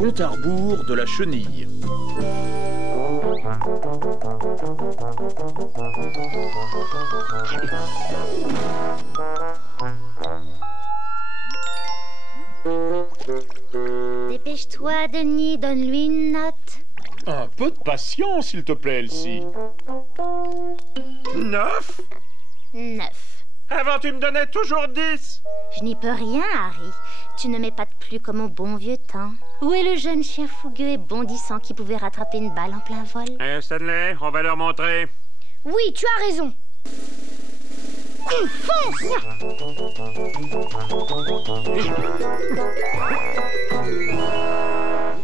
compte à rebours de la chenille. Dépêche-toi, Denis, donne-lui une note. Un peu de patience, s'il te plaît, Elsie. 9? 9. Avant, tu me donnais toujours 10. Je n'y peux rien, Harry. Tu ne m'épates plus comme au bon vieux temps. Où est le jeune chien fougueux et bondissant qui pouvait rattraper une balle en plein vol? Stanley, on va leur montrer. Oui, tu as raison. Fonce!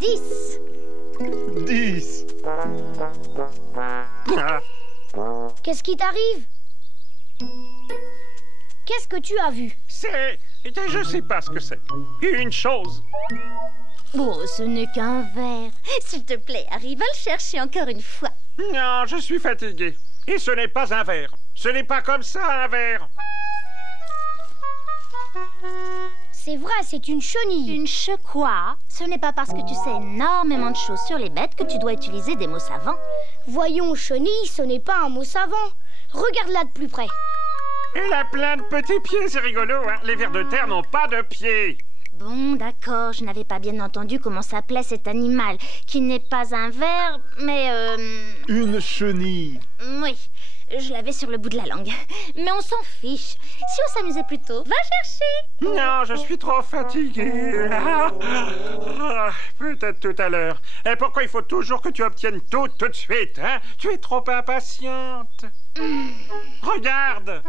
10. 10. Ah, Qu'est-ce qui t'arrive? Qu'est-ce que tu as vu? je sais pas ce que c'est. Une chose. Oh, ce n'est qu'un verre. S'il te plaît, Harry, va le chercher encore une fois. Non, je suis fatigué. Et ce n'est pas un verre. Ce n'est pas comme ça, un verre. C'est vrai, c'est une chenille. Une quoi? Ce n'est pas parce que tu sais énormément de choses sur les bêtes que tu dois utiliser des mots savants. Voyons, chenille, ce n'est pas un mot savant. Regarde-la de plus près. Elle a plein de petits pieds, c'est rigolo, hein. Les vers de terre n'ont pas de pieds. Bon, d'accord, je n'avais pas bien entendu comment s'appelait cet animal, qui n'est pas un ver, mais Une chenille. oui, je l'avais sur le bout de la langue. Mais on s'en fiche. Si on s'amusait plus tôt, va chercher. Non, je suis trop fatigué. Peut-être tout à l'heure. Et pourquoi il faut toujours que tu obtiennes tout de suite, hein? Tu es trop impatiente. Regarde.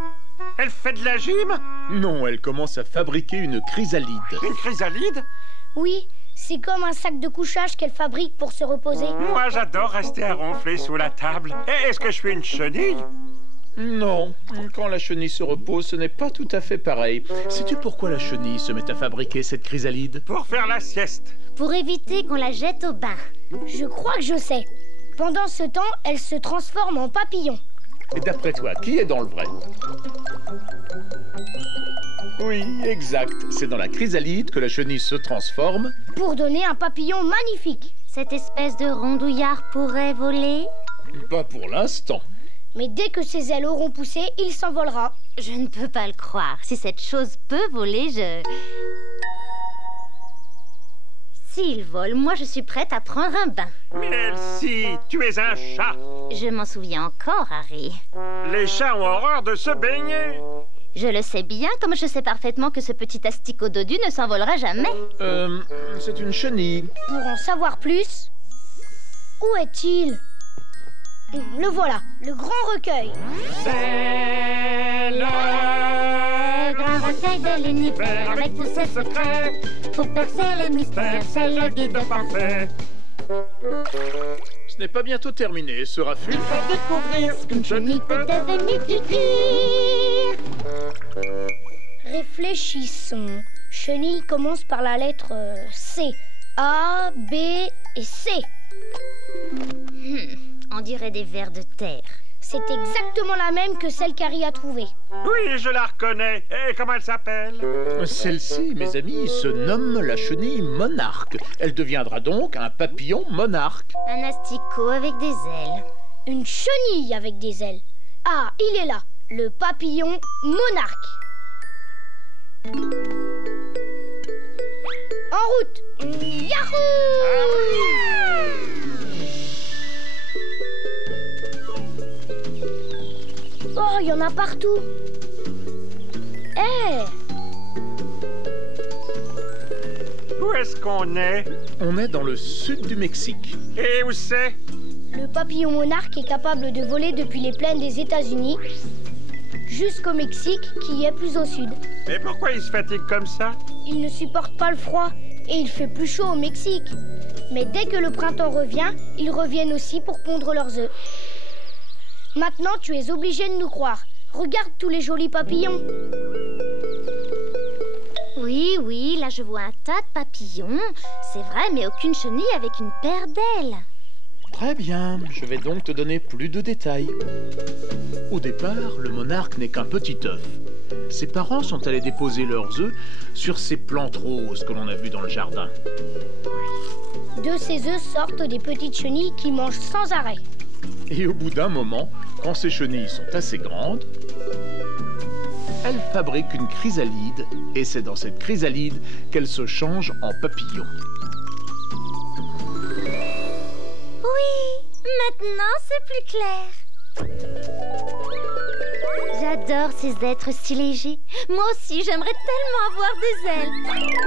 Elle fait de la gym? Non, elle commence à fabriquer une chrysalide. Une chrysalide? Oui, c'est comme un sac de couchage qu'elle fabrique pour se reposer. Moi, j'adore rester à ronfler sous la table. Et est-ce que je suis une chenille? Non, quand la chenille se repose, ce n'est pas tout à fait pareil. Sais-tu pourquoi la chenille se met à fabriquer cette chrysalide? Pour faire la sieste. Pour éviter qu'on la jette au bain. Je crois que je sais. Pendant ce temps, elle se transforme en papillon. Et d'après toi, qui est dans le vrai? Oui, exact. C'est dans la chrysalide que la chenille se transforme. Pour donner un papillon magnifique. Cette espèce de rondouillard pourrait voler? Pas pour l'instant. Mais dès que ses ailes auront poussé, il s'envolera. Je ne peux pas le croire. Si cette chose peut voler, S'il vole, moi je suis prête à prendre un bain. Mais Elsie, tu es un chat. Je m'en souviens encore, Harry. Les chats ont horreur de se baigner. Je le sais bien, comme je sais parfaitement que ce petit asticot dodu ne s'envolera jamais. C'est une chenille. Pour en savoir plus, où est-il? Le voilà, le grand recueil. C'est le grand recueil de l'univers avec tous ses secrets. Pour percer les mystères, c'est le guide parfait. Ce n'est pas bientôt terminé, ce raffut. fait découvrir ce qu'une chenille peut devenir écrire. Réfléchissons. Chenille commence par la lettre C. A, B et C. On dirait des vers de terre. C'est exactement la même que celle qu'Harry a trouvée. Oui, je la reconnais. Et comment elle s'appelle? Celle-ci, mes amis, se nomme la chenille monarque. Elle deviendra donc un papillon monarque. Un asticot avec des ailes. Une chenille avec des ailes. Ah, il est là, le papillon monarque. En route. Yahoo! Oh, il y en a partout. Eh! Où est-ce qu'on est? On est dans le sud du Mexique. Et où c'est? Le papillon monarque est capable de voler depuis les plaines des États-Unis jusqu'au Mexique, qui est plus au sud. Et pourquoi il se fatigue comme ça? Il ne supporte pas le froid et il fait plus chaud au Mexique. Mais dès que le printemps revient, ils reviennent aussi pour pondre leurs œufs. Maintenant, tu es obligé de nous croire. Regarde tous les jolis papillons. Oui, là je vois un tas de papillons. C'est vrai, mais aucune chenille avec une paire d'ailes. Très bien, je vais donc te donner plus de détails. Au départ, le monarque n'est qu'un petit œuf. Ses parents sont allés déposer leurs œufs sur ces plantes roses que l'on a vues dans le jardin. De ces œufs sortent des petites chenilles qui mangent sans arrêt. Et au bout d'un moment, quand ces chenilles sont assez grandes, elles fabriquent une chrysalide. Et c'est dans cette chrysalide qu'elles se changent en papillon. Oui, maintenant c'est plus clair. J'adore ces êtres si légers. Moi aussi, j'aimerais tellement avoir des ailes.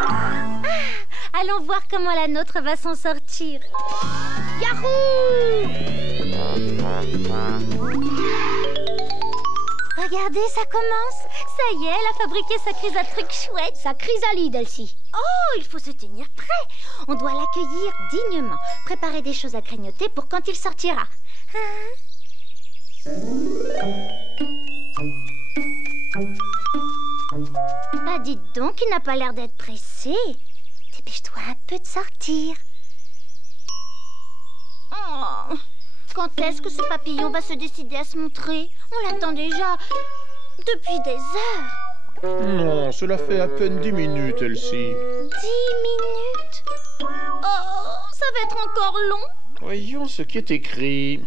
Ah, allons voir comment la nôtre va s'en sortir. Yahoo! Regardez, ça commence. Ça y est, elle a fabriqué sa chrysalide chouette. Sa chrysalide, Elsie. Oh, il faut se tenir prêt. On doit l'accueillir dignement. Préparer des choses à grignoter pour quand il sortira. Ah, dites donc, il n'a pas l'air d'être pressé. Dépêche-toi un peu de sortir. Oh, quand est-ce que ce papillon va se décider à se montrer? On l'attend déjà depuis des heures. Non, cela fait à peine 10 minutes, Elsie. 10 minutes? Oh, ça va être encore long. Voyons ce qui est écrit.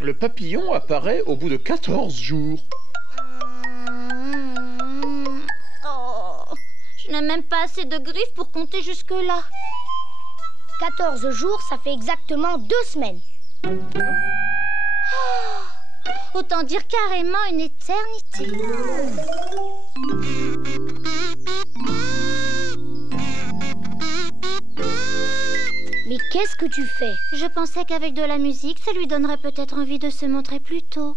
Le papillon apparaît au bout de 14 jours. Oh, je n'ai même pas assez de griffes pour compter jusque-là. 14 jours, ça fait exactement 2 semaines. Oh, autant dire carrément une éternité. Mais qu'est-ce que tu fais? Je pensais qu'avec de la musique, ça lui donnerait peut-être envie de se montrer plus tôt.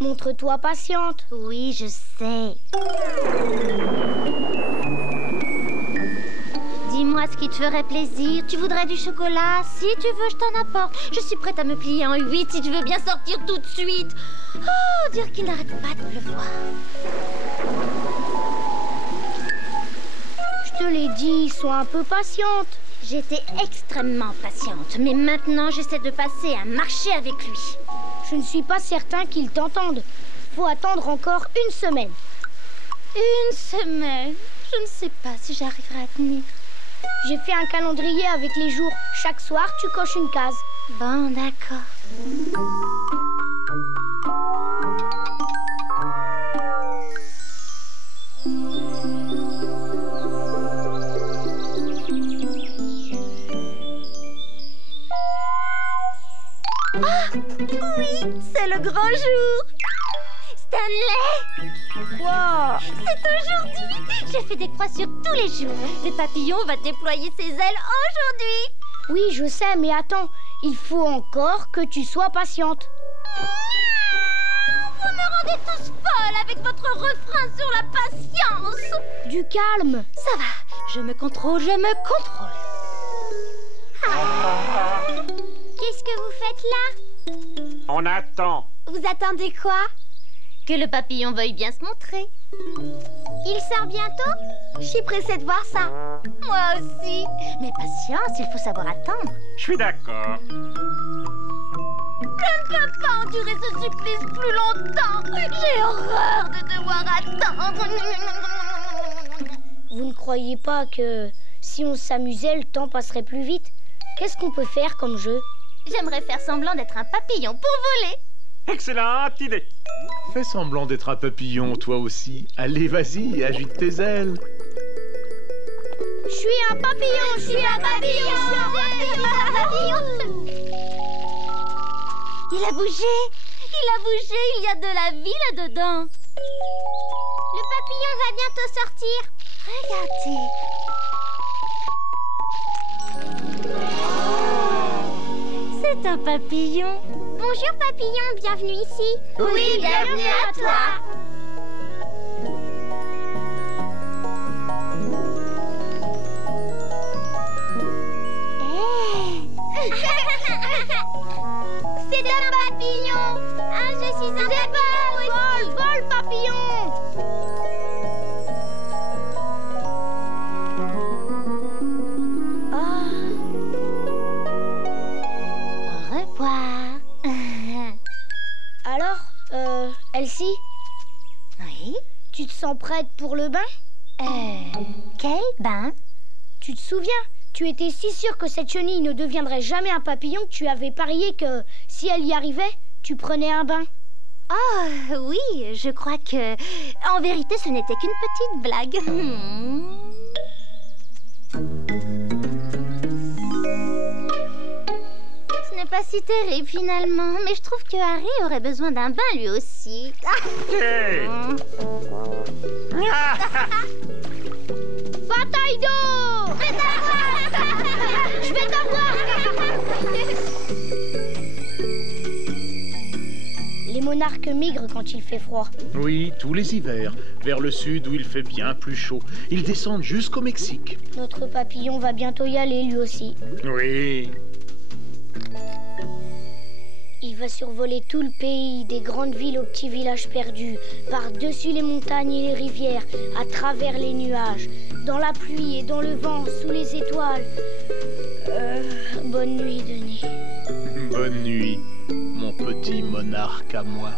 Montre-toi patiente. Oui, je sais. Dis-moi ce qui te ferait plaisir. Tu voudrais du chocolat? Si tu veux, je t'en apporte. Je suis prête à me plier en 8 si tu veux bien sortir tout de suite. Oh, dire qu'il n'arrête pas de pleuvoir. Je te l'ai dit, sois un peu patiente. J'étais extrêmement patiente, mais maintenant j'essaie de passer un marché avec lui. Je ne suis pas certain qu'il t'entende. Faut attendre encore 1 semaine. 1 semaine? Je ne sais pas si j'arriverai à tenir. J'ai fait un calendrier avec les jours. Chaque soir, tu coches une case. Bon, d'accord. Ah, oui, c'est le grand jour. Stanley! Quoi? C'est aujourd'hui. J'ai fait des croix sur tous les jours. Le papillon va déployer ses ailes aujourd'hui. Oui, je sais, mais attends. Il faut encore que tu sois patiente. Vous me rendez tous folle avec votre refrain sur la patience. Du calme. Ça va, je me contrôle, je me contrôle. Qu'est-ce que vous faites là? On attend. Vous attendez quoi? Que le papillon veuille bien se montrer. Il sort bientôt? Je suis pressée de voir ça. Moi aussi. Mais patience, il faut savoir attendre. Je suis d'accord. Je ne peux pas endurer ce supplice plus longtemps. J'ai horreur de devoir attendre. Vous ne croyez pas que si on s'amusait, le temps passerait plus vite? Qu'est-ce qu'on peut faire comme jeu? J'aimerais faire semblant d'être un papillon pour voler. Excellente idée. Fais semblant d'être un papillon, toi aussi. Allez, vas-y, agite tes ailes. Je suis un papillon, je suis un papillon, je suis un papillon. Il a bougé, il y a de la vie là-dedans. Le papillon va bientôt sortir. Regardez. C'est un papillon. Bonjour papillon, bienvenue ici. Oui, bienvenue à toi. C'est un papillon. Ah, je suis un papillon. Vole, papillon. Au revoir. Alors, Elsie, Oui? tu te sens prête pour le bain? Quel bain? Tu te souviens? Tu étais si sûr que cette chenille ne deviendrait jamais un papillon que tu avais parié que, si elle y arrivait, tu prenais un bain. Oh, oui, je crois que... En vérité, ce n'était qu'une petite blague. Ce n'est pas si terrible, finalement. Mais je trouve que Harry aurait besoin d'un bain, lui aussi. Hey. Bataille d'eau! Je vais t'avoir! Les monarques migrent quand il fait froid. Oui, tous les hivers, vers le sud où il fait bien plus chaud. Ils descendent jusqu'au Mexique. Notre papillon va bientôt y aller, lui aussi. Oui. Il va survoler tout le pays, des grandes villes aux petits villages perdus, par-dessus les montagnes et les rivières, à travers les nuages, dans la pluie et dans le vent, sous les étoiles. Bonne nuit, Denis. Bonne nuit, mon petit monarque à moi.